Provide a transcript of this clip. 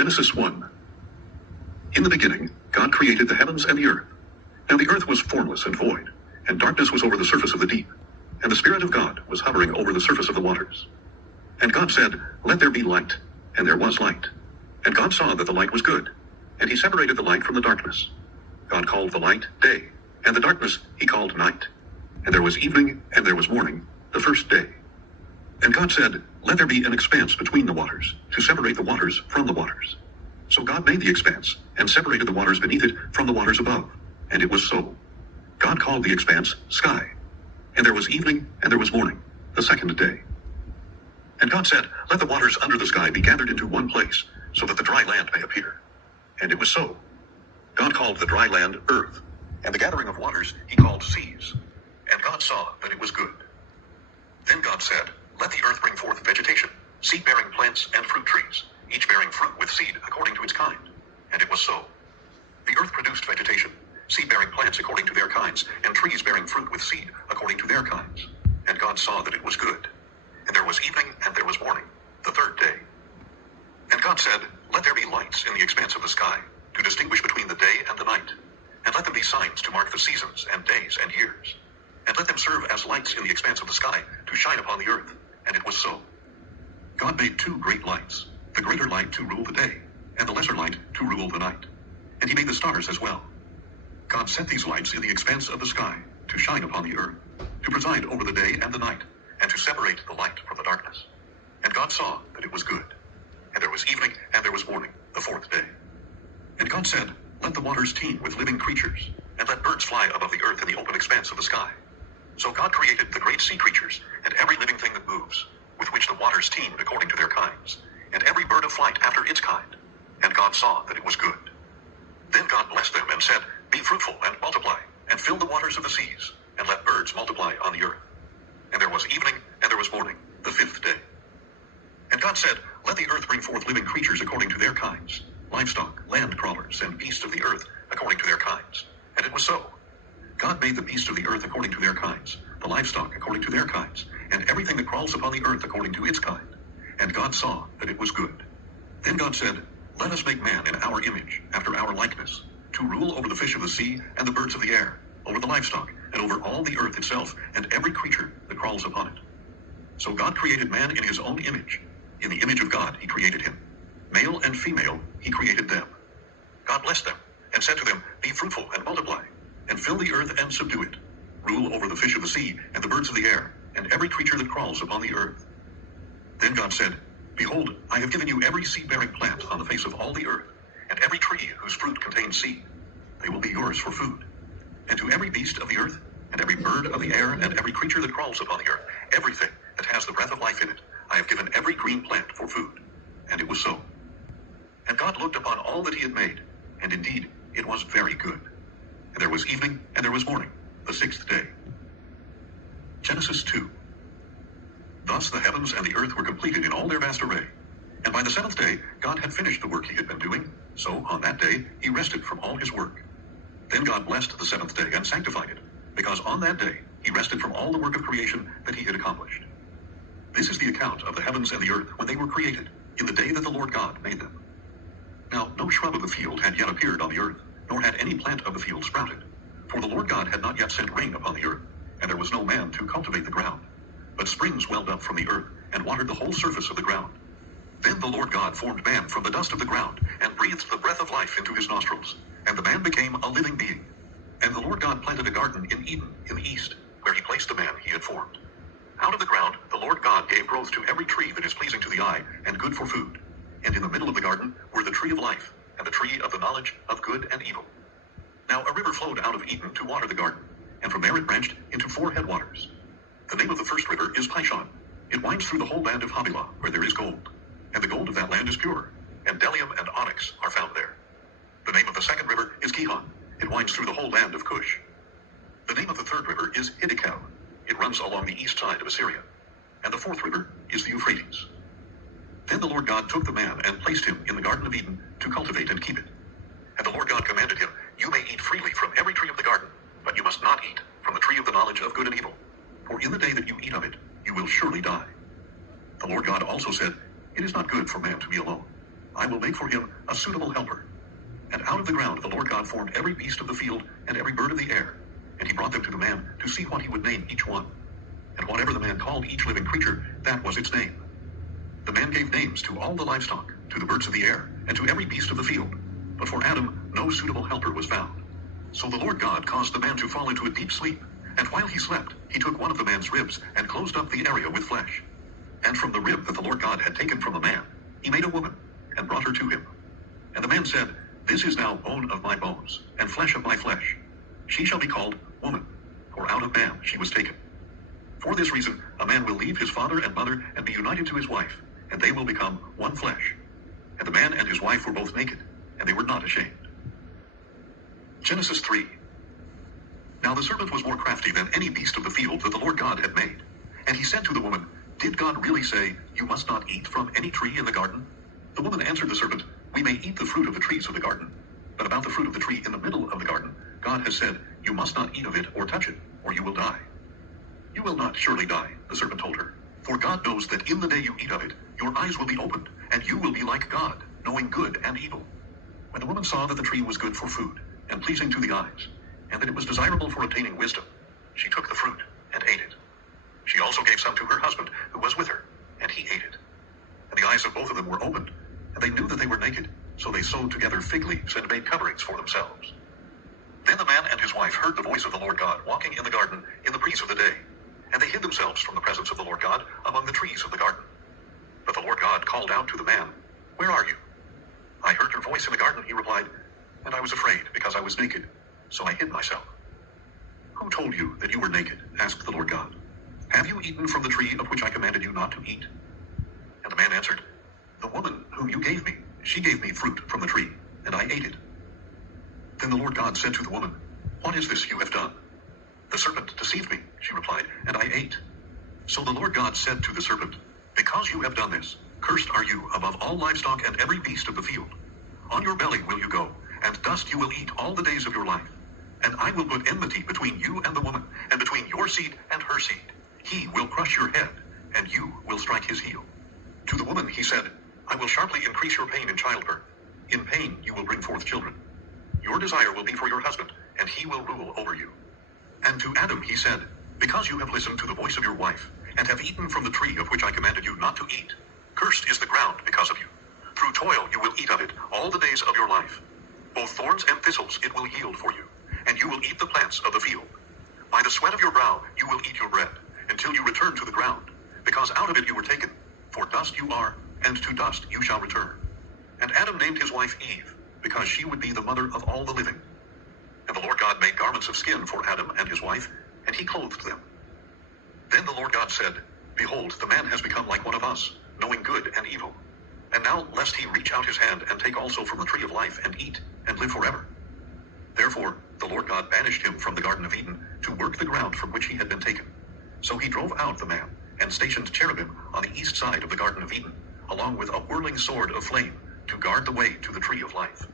Genesis 1. In the beginning, God created the heavens and the earth. Now the earth was formless and void, and darkness was over the surface of the deep, and the Spirit of God was hovering over the surface of the waters. And God said, "Let there be light," and there was light. And God saw that the light was good, and he separated the light from the darkness. God called the light day, and the darkness he called night. And there was evening, and there was morning, the first day. And God said, "Let there be an expanse between the waters, to separate the waters from the waters." So God made the expanse, and separated the waters beneath it from the waters above. And it was so. God called the expanse sky. And there was evening, and there was morning, the second day. And God said, "Let the waters under the sky be gathered into one place, so that the dry land may appear." And it was so. God called the dry land earth, and the gathering of waters he called seas. And God saw that it was good. Then God said, "Let the earth bring forth vegetation, seed-bearing plants and fruit trees, each bearing fruit with seed according to its kind." And it was so. The earth produced vegetation, seed-bearing plants according to their kinds, and trees bearing fruit with seed according to their kinds. And God saw that it was good. And there was evening, and there was morning, the third day. And God said, "Let there be lights in the expanse of the sky, to distinguish between the day and the night. And let them be signs to mark the seasons and days and years. And let them serve as lights in the expanse of the sky, to shine upon the earth." And it was so. God made two great lights, the greater light to rule the day, and the lesser light to rule the night. And he made the stars as well. God set these lights in the expanse of the sky, to shine upon the earth, to preside over the day and the night, and to separate the light from the darkness. And God saw that it was good. And there was evening, and there was morning, the fourth day. And God said, "Let the waters teem with living creatures, and let birds fly above the earth in the open expanse of the sky." So God created the great sea creatures, and every living thing that moves, with which the waters teemed according to their kinds, and every bird of flight after its kind. And God saw that it was good. Then God blessed them and said, "Be fruitful and multiply, and fill the waters of the seas, and let birds multiply on the earth." And there was evening, and there was morning, the fifth day. And God said, "Let the earth bring forth living creatures according to their kinds, livestock, land crawlers, and beasts of the earth according to their kinds." And it was so. God made the beasts of the earth according to their kinds, the livestock according to their kinds, and everything that crawls upon the earth according to its kind. And God saw that it was good. Then God said, "Let us make man in our image, after our likeness, to rule over the fish of the sea and the birds of the air, over the livestock, and over all the earth itself, and every creature that crawls upon it." So God created man in his own image. In the image of God he created him. Male and female he created them. God blessed them, and said to them, "Be fruitful and multiply, and fill the earth and subdue it. Rule over the fish of the sea and the birds of the air, and every creature that crawls upon the earth." Then God said, "Behold, I have given you every seed-bearing plant on the face of all the earth, and every tree whose fruit contains seed. They will be yours for food. And to every beast of the earth, and every bird of the air, and every creature that crawls upon the earth, everything that has the breath of life in it, I have given every green plant for food." And it was so. And God looked upon all that he had made, and indeed it was very good. And there was evening, and there was morning, the sixth day. Genesis 2. Thus the heavens and the earth were completed in all their vast array. And by the seventh day God had finished the work he had been doing, so on that day he rested from all his work. Then God blessed the seventh day and sanctified it, because on that day he rested from all the work of creation that he had accomplished. This is the account of the heavens and the earth when they were created, in the day that the Lord God made them. Now no shrub of the field had yet appeared on the earth, nor had any plant of the field sprouted. For the Lord God had not yet sent rain upon the earth, and there was no man to cultivate the ground. But springs welled up from the earth, and watered the whole surface of the ground. Then the Lord God formed man from the dust of the ground, and breathed the breath of life into his nostrils, and the man became a living being. And the Lord God planted a garden in Eden in the east, where he placed the man he had formed. Out of the ground the Lord God gave growth to every tree that is pleasing to the eye, and good for food. And in the middle of the garden were the tree of life, and the tree of the knowledge of good and evil. Now a river flowed out of Eden to water the garden, and from there it branched into 4 headwaters. The name of the first river is Pishon. It winds through the whole land of Havilah, where there is gold. And the gold of that land is pure, and bdellium and onyx are found there. The name of the second river is Gihon. It winds through the whole land of Cush. The name of the third river is Hiddekel. It runs along the east side of Assyria. And the fourth river is the Euphrates. Then the Lord God took the man and placed him in the Garden of Eden to cultivate and keep it. And the Lord God commanded him, "You may eat freely from every tree of the garden, but you must not eat from the tree of the knowledge of good and evil. For in the day that you eat of it, you will surely die." The Lord God also said, "It is not good for man to be alone. I will make for him a suitable helper. And out of the ground the Lord God formed every beast of the field and every bird of the air, and he brought them to the man to see what he would name each one. And whatever the man called each living creature, that was its name. The man gave names to all the livestock, to the birds of the air, and to every beast of the field. But for Adam no suitable helper was found. So the Lord God caused the man to fall into a deep sleep, and while he slept, he took one of the man's ribs and closed up the area with flesh. And from the rib that the Lord God had taken from the man, he made a woman, and brought her to him. And the man said, This is now bone of my bones, and flesh of my flesh. She shall be called woman, for out of man she was taken. For this reason, a man will leave his father and mother and be united to his wife, and they will become one flesh. And the man and his wife were both naked, and they were not ashamed. Genesis 3. Now the serpent was more crafty than any beast of the field that the Lord God had made. And he said to the woman, Did God really say, You must not eat from any tree in the garden? The woman answered the serpent, We may eat the fruit of the trees of the garden. But about the fruit of the tree in the middle of the garden, God has said, You must not eat of it or touch it, or you will die. You will not surely die, the serpent told her. For God knows that in the day you eat of it, your eyes will be opened, and you will be like God, knowing good and evil. When the woman saw that the tree was good for food, and pleasing to the eyes, and that it was desirable for obtaining wisdom, she took the fruit and ate it. She also gave some to her husband, who was with her, and he ate it. And the eyes of both of them were opened, and they knew that they were naked, so they sewed together fig leaves and made coverings for themselves. Then the man and his wife heard the voice of the Lord God walking in the garden in the breeze of the day, and they hid themselves from the presence of the Lord God among the trees of the garden. But the Lord God called out to the man, Where are you? I heard your voice in the garden, he replied, and I was afraid because I was naked, so I hid myself. Who told you that you were naked? Asked the Lord God. Have you eaten from the tree of which I commanded you not to eat? And the man answered, The woman whom you gave me, she gave me fruit from the tree, and I ate it. Then the Lord God said to the woman, What is this you have done? The serpent deceived me, she replied, and I ate. So the Lord God said to the serpent, Because you have done this, cursed are you above all livestock and every beast of the field. On your belly will you go, and dust you will eat all the days of your life. And I will put enmity between you and the woman, and between your seed and her seed. He will crush your head, and you will strike his heel. To the woman he said, I will sharply increase your pain in childbirth. In pain you will bring forth children. Your desire will be for your husband, and he will rule over you. And to Adam he said, Because you have listened to the voice of your wife, and have eaten from the tree of which I commanded you not to eat, cursed is the ground because of you. Through toil you will eat of it all the days of your life. Both thorns and thistles it will yield for you, and you will eat the plants of the field. By the sweat of your brow you will eat your bread, until you return to the ground, because out of it you were taken. For dust you are, and to dust you shall return. And Adam named his wife Eve, because she would be the mother of all the living. And the Lord God made garments of skin for Adam and his wife, and he clothed them. Then the Lord God said, Behold, the man has become like one of us, knowing good and evil. And now lest he reach out his hand and take also from the tree of life and eat, and live forever. Therefore the Lord God banished him from the Garden of Eden to work the ground from which he had been taken. So he drove out the man, and stationed cherubim on the east side of the Garden of Eden, along with a whirling sword of flame, to guard the way to the tree of life.